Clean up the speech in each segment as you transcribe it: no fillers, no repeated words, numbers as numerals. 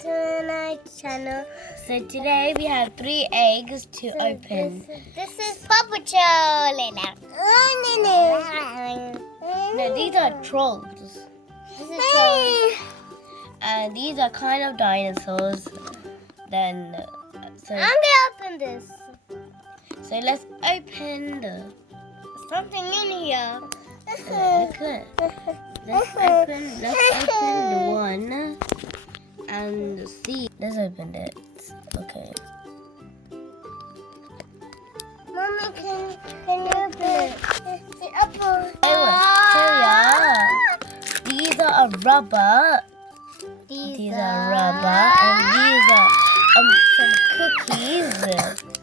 to my channel. So today we have 3 eggs to open. This is Paw Patrol. No, these are trolls. This is trolls. And these are kind of dinosaurs. Then, I'm gonna open this. So let's open Something in here. look at. Let's open one and see. Let's open it. Okay. Mommy, can you open it? The apple. Here we are. These are a rubber. These are rubber, and these are some cookies.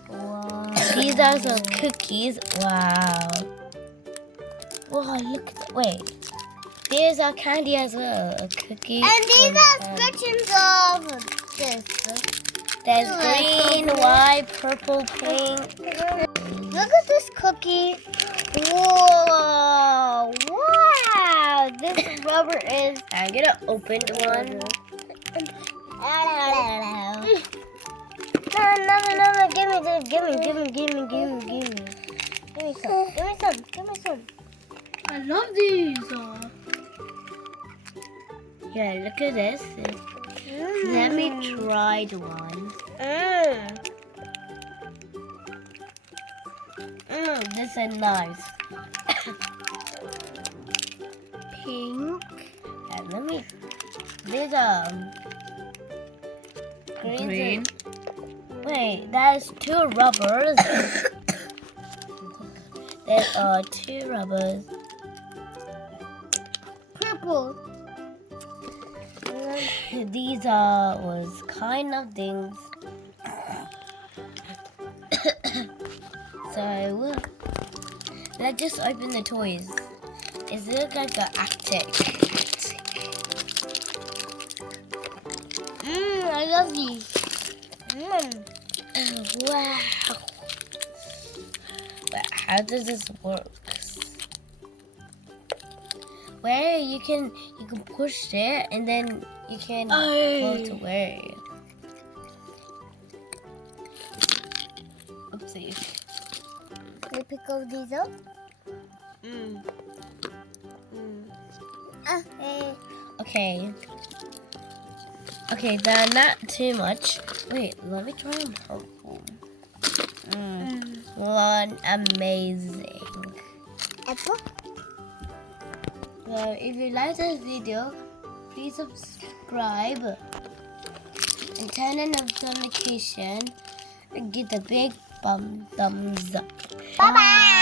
Wow. These are some cookies. Wow. Wow, look at that. Wait. There's our candy as well. A cookie. And these are stretchings of this. There's green, white, purple, pink. Look at this cookie. Whoa. Wow. This rubber is... I'm gonna open one. No. Give me this. Give me some. I love these. Yeah, look at this. Let me try the one. This is nice. Pink. Yeah, let me. These are green. Wait, there's 2 rubbers. There are 2 rubbers. Purple. These was kind of things. So let's just open the toys. It looks like an attic. I love these. Wow. But how does this work? Where you can push it and then you can go to where. Oopsie. Can you pick all these up? Okay. Okay, they're not too much. Wait, let me try them purple. One amazing. Apple? So if you like this video, please subscribe and turn on notification and give a big thumbs up. Bye-bye.